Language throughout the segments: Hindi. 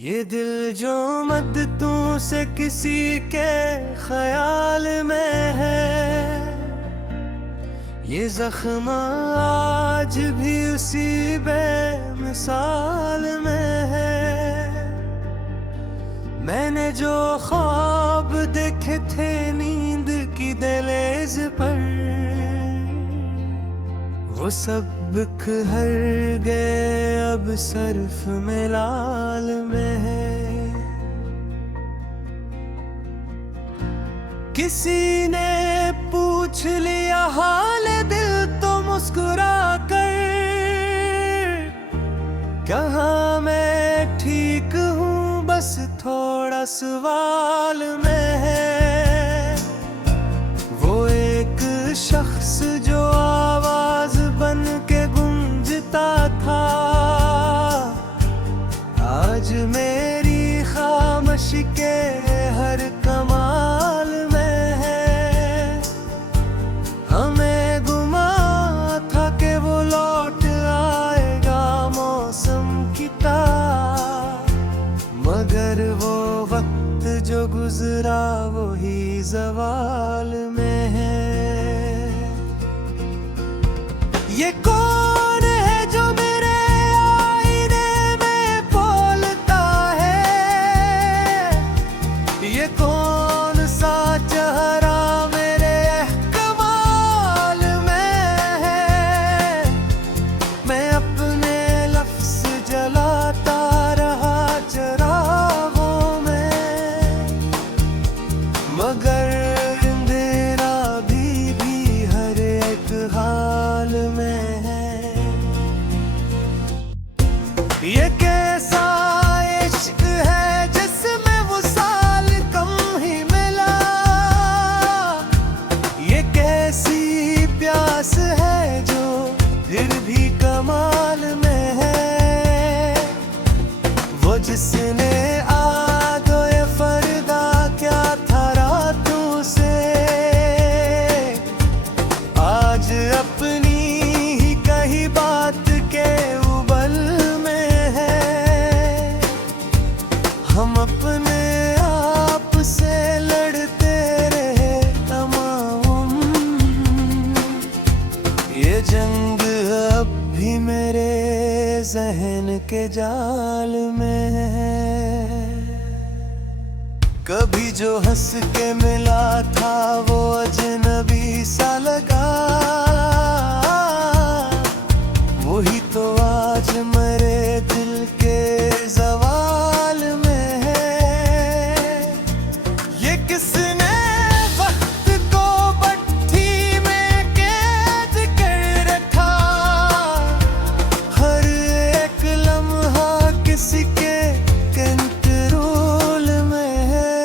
ये दिल जो मद्दतों से किसी के ख्याल में है, ये जख्म आज भी उसी बेमिसाल में है। मैंने जो ख्वाब देखे थे नींद की दहलीज पर, वो सब बिखर गए अब सर्फ में लाल में है। किसी ने पूछ लिया हाल दिल तो मुस्कुरा कर, कहा मैं ठीक हूँ बस थोड़ा सवाल में है। वो एक शख्स जो आवाज बन के गूंजता था, आज मेरी खामोशी के हर कमाल में है। हमें गुमा था कि वो लौट आएगा मौसम की तार, मगर वो वक्त जो गुजरा वही ज़वाल में है। ये कौन है जो मेरे आईने में बोलता है, ये कौन सा चेहरा मेरे कमाल में है। मैं अपने लफ्ज़ जलाता रहा चरागों में, मगर अंधेरा भी हर एक हाल में है। ये कैसा इश्क है जिसमें वो साल कम ही मिला, ये कैसी प्यास है जो फिर भी कमाल में है। वो जिसने आदो ये फरदा क्या था रातों से, आज अपनी ही कही बात के उबल में है। हम अपने आप से लड़ते रहे तमाम, ये जंग अब भी मेरे जहन के जाल में है। कभी जो हंस के मिला था वो अजनबी सा लगा, वही तो आज मेरे दिल के ज़वाल में है। ये किसने वक्त को भट्टी में कैद कर रखा, हर एक लम्हा किसी के कंट्रोल में है।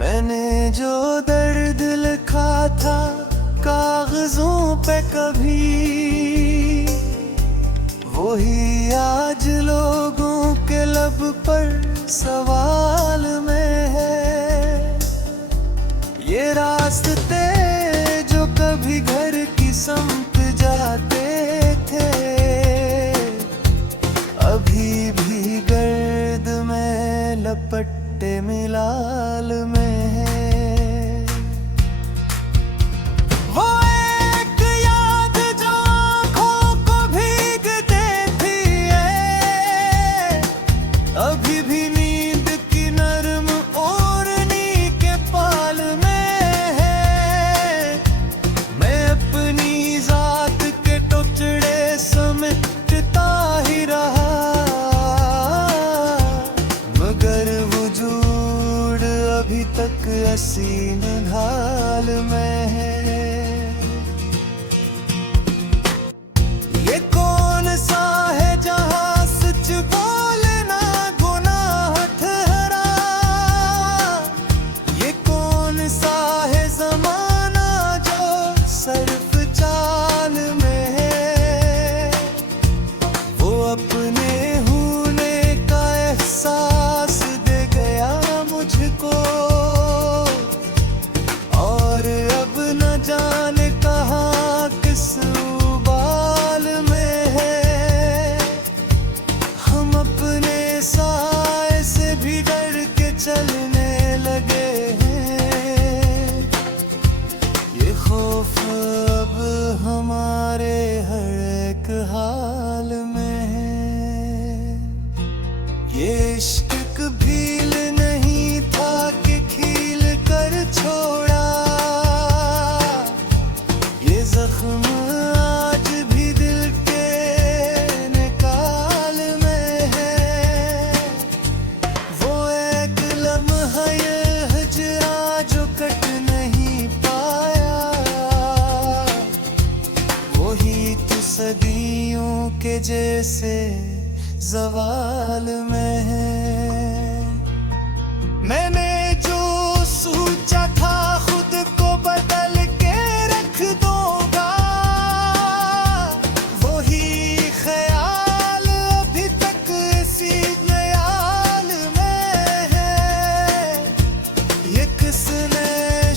मैंने जो दर्द लिखा था कागजों पे कभी, वही आज लोगों के लब पर सवाल में है। ये रास्ते जो कभी घर की समत जाते थे, अभी भी गर्द में लपटे मिलाल में है। वो एक याद जो आँखों को भीग देती है, अभी भी नींद की नरम ओढ़नी के पाल में है। मैं अपनी जात के टुकड़े समेटता ही रहा, मगर वजूद अभी तक हसीन ढाल में है। ये कौन सा है जहाँ सच बोलना गुनाह ठहरा, ये कौन सा है ज़माना जो सर्फ चाल में है। वो अपने होने का एहसास दे गया मुझको, इश्क कभील नहीं था कि खील कर छोड़ा। ये जख्म आज भी दिल के निकाल में है। वो एक लम्हा ये हजरा जो कट नहीं पाया, वही तो सदियों के जैसे ज़वाल में है। मैंने जो सोचा था खुद को बदल के रख दूंगा, वही ख्याल अभी तक इसी ख्याल में है। ये किसने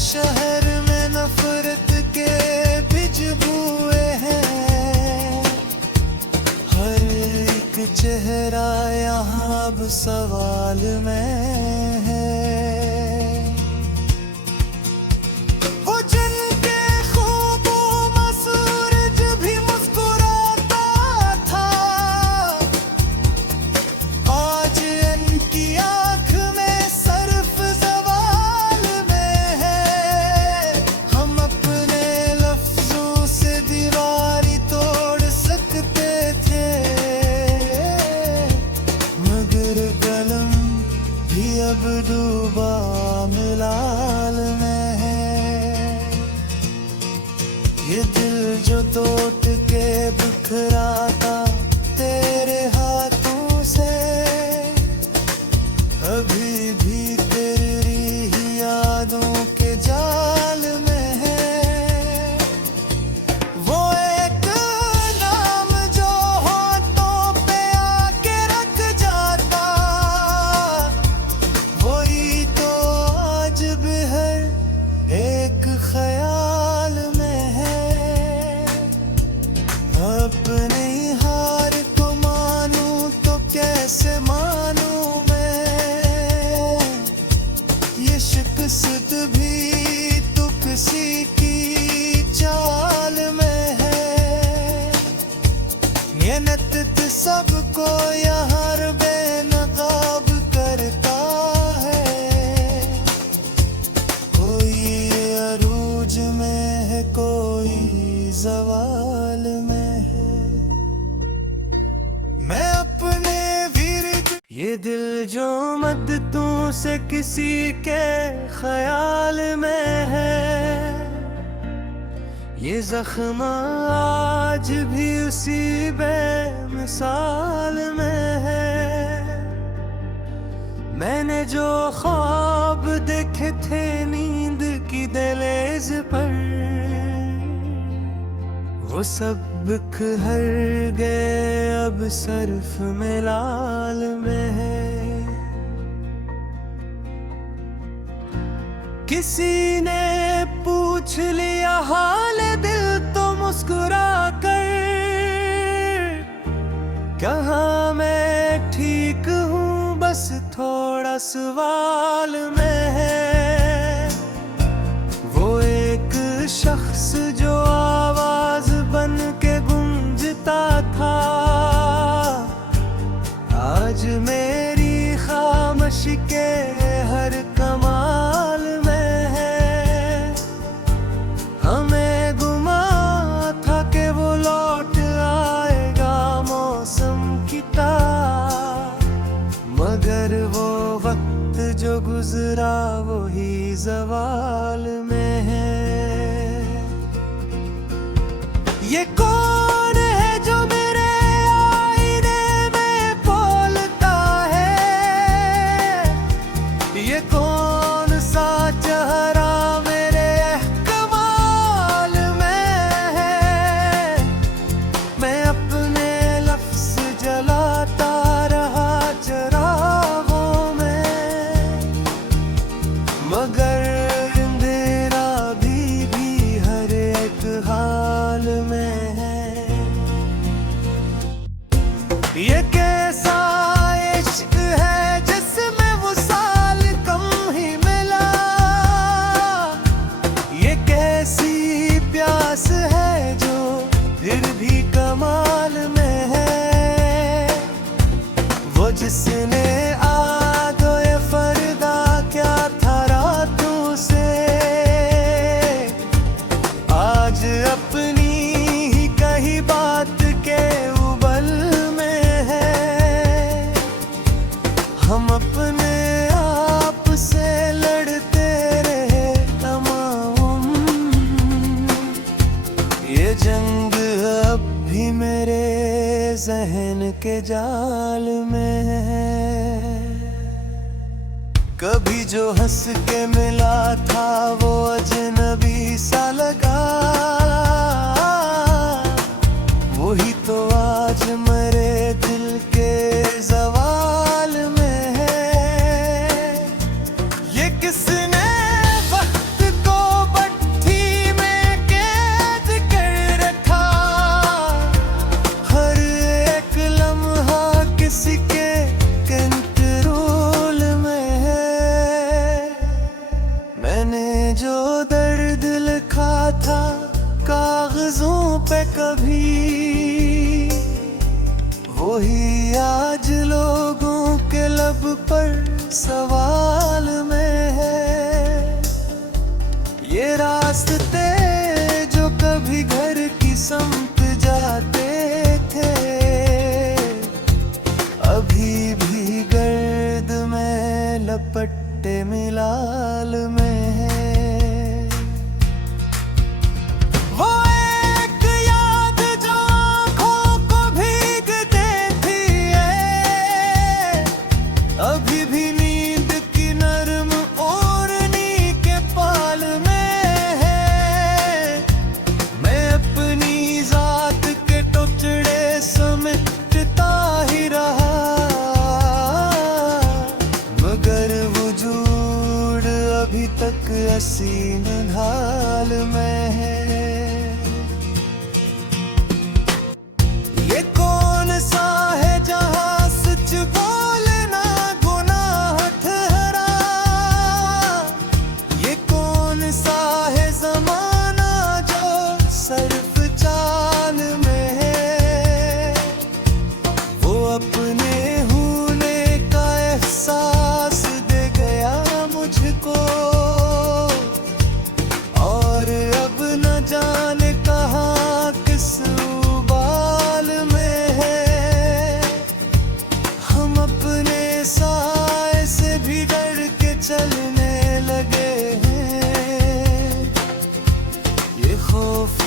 शहर में नफरत के बीज बोए हैं। हर एक चेहरा यहाँ अब सवाल में है। वो जिनके ख्वाबों में सूरज भी मुस्कुराता था, आज इनकी आँख में सर्फ सवाल में है। हम अपने लफ्जों से दीवारी तोड़ सकते थे, मगर कलम भी अब डूबा मिलाल में है। ये दिल जो टूट के बिखरा था तेरे हाथों से, अभी भी तेरी ही यादों के जाल में है। वो एक नाम जो होठों पे आके रख जाता, वही तो आज भी हर एक ख्याल में है। अपनी हार को मानूं तो कैसे मानूं मैं, ये शिकस्त भी तो किसी की चाल में है। मेहनत तो सबको यहाँ बेनकाब करता है, कोई अरूज में है कोई ज़वाल में है। मैं अपने विरद ये दिल जो मद्दतों से किसी के ख्याल में है, ये जख्म आज भी उसी बेमिसाल में है। मैंने जो ख्वाब देखे थे नींद की दहलीज पर, वो सब बिखर गए अब सर्फ में लाल में है। किसी ने पूछ लिया हाल दिल तो मुस्कुरा कर, कहा मैं ठीक हूँ बस थोड़ा सवाल में है। वो एक शख्स जो आवाज बन के गूंजता था, आज मेरी खामोशी के हर कमाल में है। हमें गुमा था कि वो लौट आएगा मौसम की तरह, मगर वो वक्त जो गुजरा वही ज़वाल में है। ये कौन है जो मेरे आईने में बोलता है, ये कौन सा चेहरा मेरे कमाल में है। मैं अपने लफ्ज़ जलाता रहा चरागों में, मगर अंधेरा भी हर एक हाल में है। ये कैसा इश्क है जिसमें वो साल कम ही मिला, ये कैसी प्यास है जो फिर भी कमाल में है। वो जिसने कभी जो हंस के मिला था वो अजनबी सा लगा, वही तो आज मेरे दिल के ज़वाल में है। ये किसने वक्त को भट्टी में कैद कर रखा, हर एक लम्हा किसी के कंट्रोल में है। मैंने जो दर्द लिखा था कागजों पे कभी, वही आज लोगों के लब पर सवाल में है। ये रास्ते जो कभी घर की समत जाते थे, अभी भी गर्द में लपटे मिलाल में है। वो एक याद जो आँखों को भीग देती है, अभी भी नींद की नरम ओढ़नी के पाल में है। मैं अपनी जात के टुकड़े समेटता ही रहा, मगर वजूद अभी तक हसीन ढाल में है। ये कौन सा है जहां सच बोलना गुनाह ठहरा, ये कौन सा है जमाना जो सर्फ चाल में है। वो अपने होने का एहसास दे गया मुझको, और अब न जाने कहाँ किस उबाल में है। हम अपने साए से भी डर के चलने लगे हैं, ये खौफ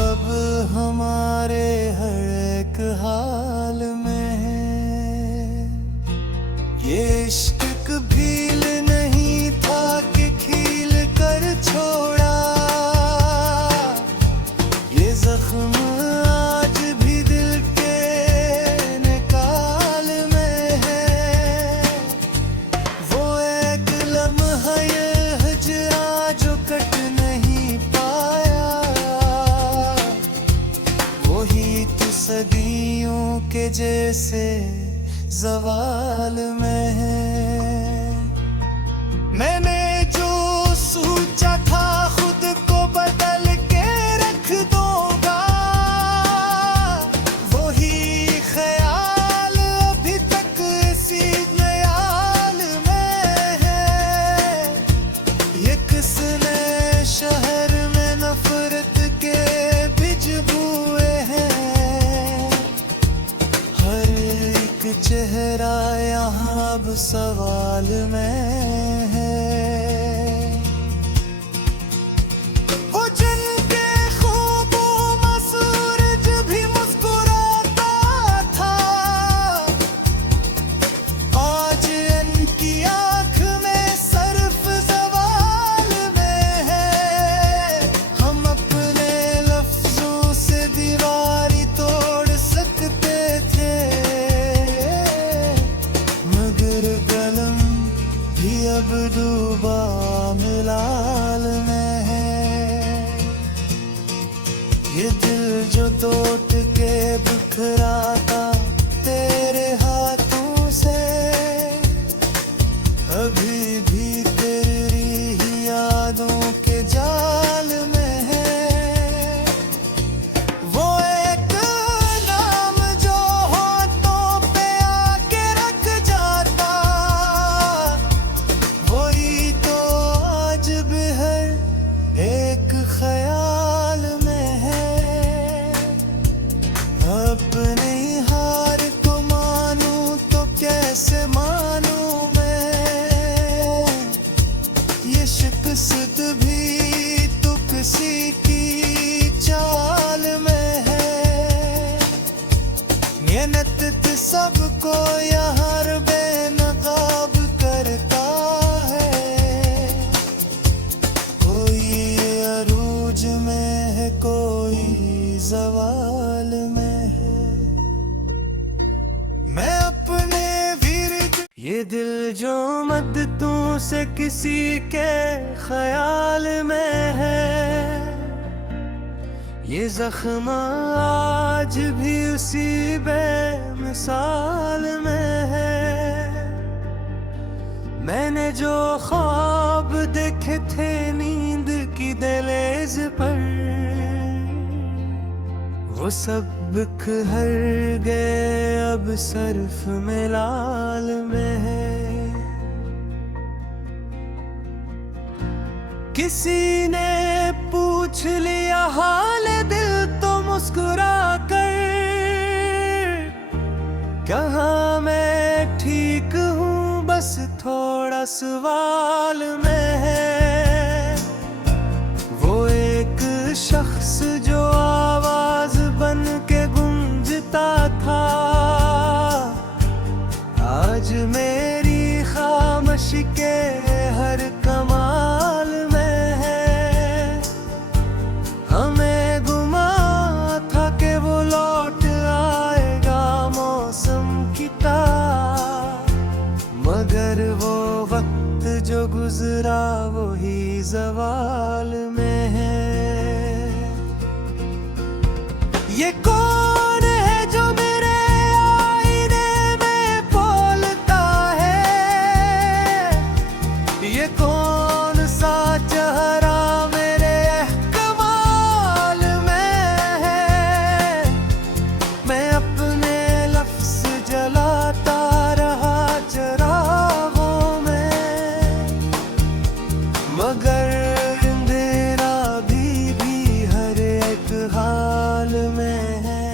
अब हमारे हर एक हाल में है। ये इश्क कबील नहीं था कि खील कर छोड़ा, ये जख्म आज भी दिल के निकाल में है। वो एक लम्हा ये हजरा जो कट नहीं पाया, वही तो सदियों के जैसे ज़वाल में है। मैंने जो सोचा था खुद को बदल के रख दूंगा, वही ख्याल अभी तक इसी ख्याल में है। ये किसने शहर में नफरत के बीज बोए हैं, हर एक चेहरा यहाँ अब सवाल में है। वो जिनके ख्वाबों में सूरज भी मुस्कुराता था, आज इनकी आँख में सर्फ सवाल में है। हम अपने लफ्जों से दीवारी तोड़ सकते थे, मगर कलम भी अब डूबा मिलाल में है। ये दिल जो टूट के बिखरा था तेरे हाथों से, अभी भी तेरी ही यादों के जाल में है। वो एक नाम जो होठों पे आके रख जाता, वही तो आज भी हर एक ख्याल में है। अपनी ये दिल जो मद्दतों से किसी के ख्याल में है, ये जख्म आज भी उसी बेमिसाल में है। मैंने जो ख्वाब देखे थे नींद की दहलीज पर, वो सब बिखर गए अब सर्फ में लाल में है। किसी ने पूछ लिया हाल दिल तो मुस्कुरा कर, कहा मैं ठीक हूँ बस थोड़ा सवाल में है। वो एक शख्स जो आवाज बन के गूंजता था, आज मेरी खामोशी के हर कमाल में है। हमें गुमा था कि वो लौट आएगा मौसम की तरह, मगर वो वक्त जो गुजरा वही ज़वाल में है। ये कौन है जो मेरे आईने में बोलता है, ये कौन सा चेहरा मेरे कमाल में है। मैं अपने लफ्ज़ जलाता रहा चरागों में, मगर अंधेरा भी हर एक हाल में है।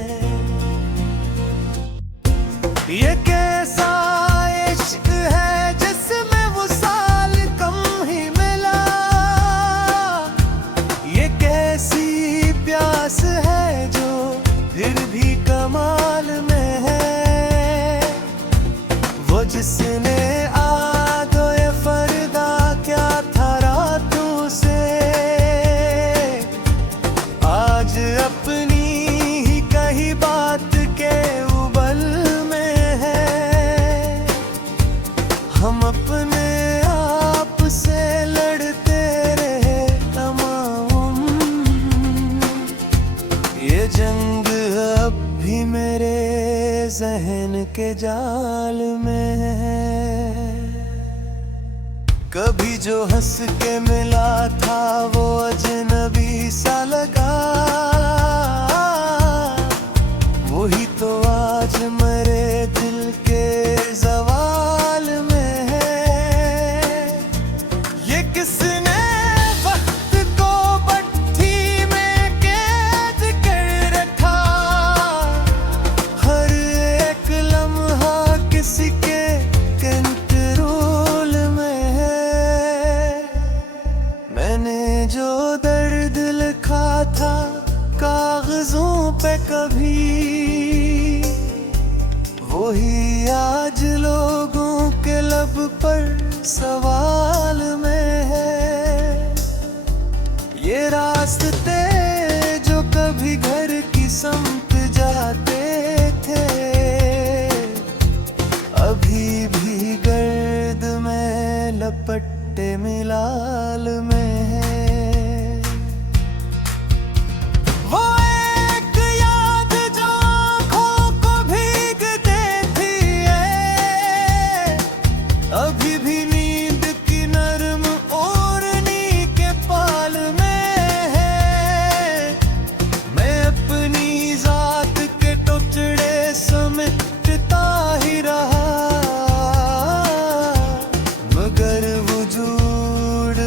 ये कैसा इश्क है जिसमें वो साल कम ही मिला, ये कैसी प्यास है जो फिर भी कमाल में है। वो जिसने आदो ये फरदा क्या था रातों से, आज अपनी ही कही बात के उबल में है। हम अपने आप से लड़ते रहे तमाम, ये जंग अब भी मेरे जहन के जाल में है। कभी जो हंस के मिला था वो अजनबी सा लगा, वही तो आज मेरे दिल के ज़वाल में है। ये किसने वक्त को भट्टी में कैद कर रखा, हर एक लम्हा किसी के कंट्रोल में है। मैंने जो दर्द लिखा था कागजों पे कभी, वही आज लोगों के लब पर सवाल में है। ये रास्ते जो कभी घर की समत जाते थे, अभी भी गर्द में लपटे मिलाल में है। वो एक याद जो आँखों को भीग देती है, अभी भी नींद की नरम ओढ़नी के पाल में है। मैं अपनी जात के टुकड़े समेटता ही रहा, मगर वजूद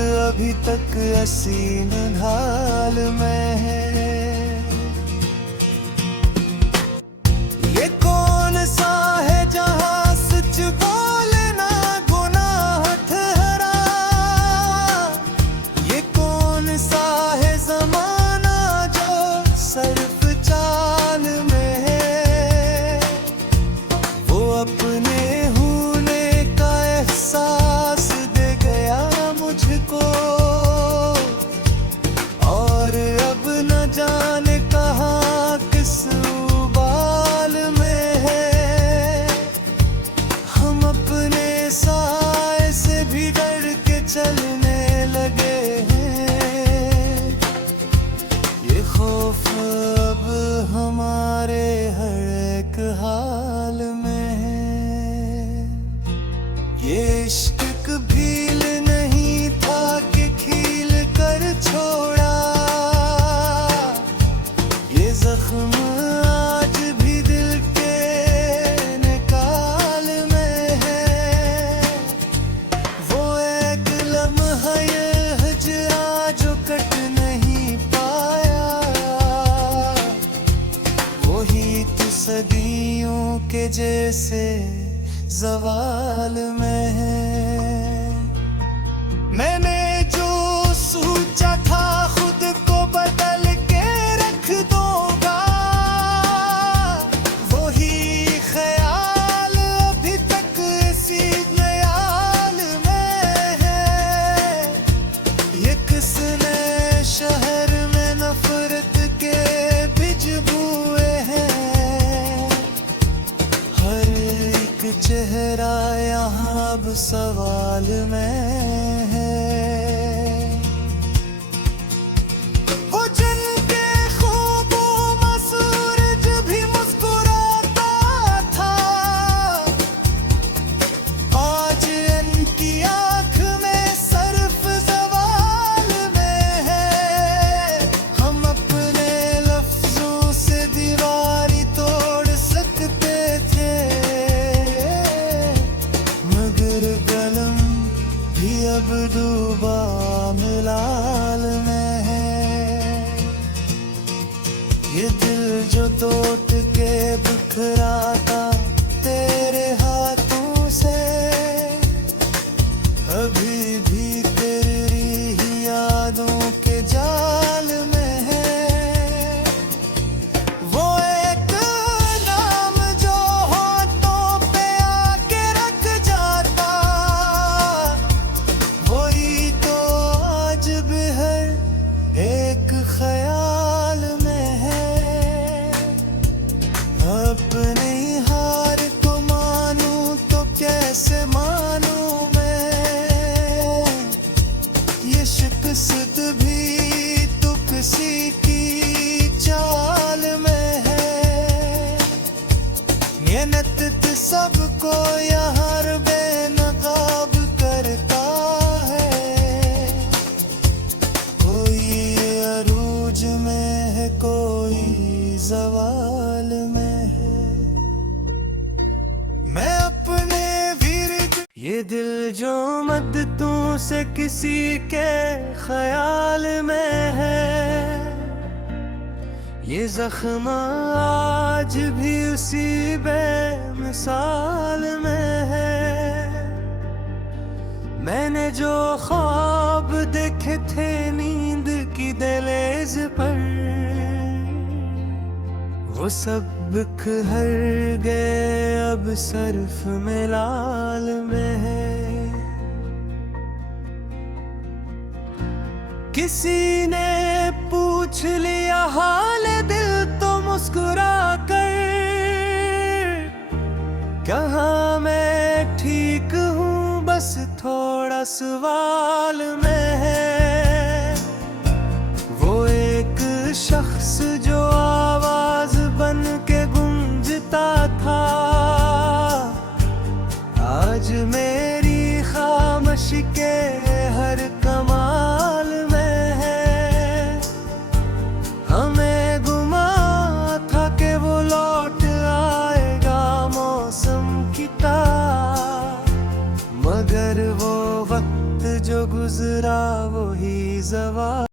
इश्क कभील नहीं था कि खील कर छोड़ा। ये जख्म आज भी दिल के निकाल में है। वो एक लम्हा ये हजरा जो कट नहीं पाया, वही तो सदियों के जैसे ज़वाल में है। मैंने जो सोचा था खुद को बदल के रख दूंगा, वही ख्याल अभी तक इसी ख्याल में है। ये किसने शहर में नफरत के बीज बोए हैं। हर एक चेहरा यहाँ अब सवाल में है। वो जिनके ख्वाबों में सूरज भी मुस्कुराता था, आज इनकी आँख में सर्फ सवाल में है। हम अपने लफ्जों से दीवारी तोड़ सकते थे, मगर कलम भी अब डूबा मिलाल में है। ये दिल जो टूट के बिखरा था तेरे हाथों से, अभी भी तेरी ही यादों के जाल में है। वो एक नाम जो होठों पे आके रख जाता, वही तो आज भी हर एक ख्याल में है। अपनी हार को मानूं तो कैसे मानूं मैं, ये शिकस्त भी तो किसी की चाल में है। मेहनत सबको यहाँ बेनकाब करता है, कोई अरूज में है कोई जवाल में है। मैं अपने वीर ये दिल जो मद्दतों से किसी के ख्याल में है, ये जख्म आज भी उसी बेमिसाल में है। मैंने जो ख्वाब देखे थे नींद की दहलीज पर, वो सब बिखर गए अब सर्फ में लाल में है। किसी ने पूछ लिया हाल दिल तो मुस्कुरा कर, कहा मैं ठीक हूँ बस थोड़ा सवाल में है। वो एक शख्स जो आवाज बन के गूंजता था, आज मेरी खामोशी के हर कमाल में है। हमें गुमा था कि वो लौट आएगा मौसम की तरह, मगर वो वक्त जो गुजरा वही ज़वाल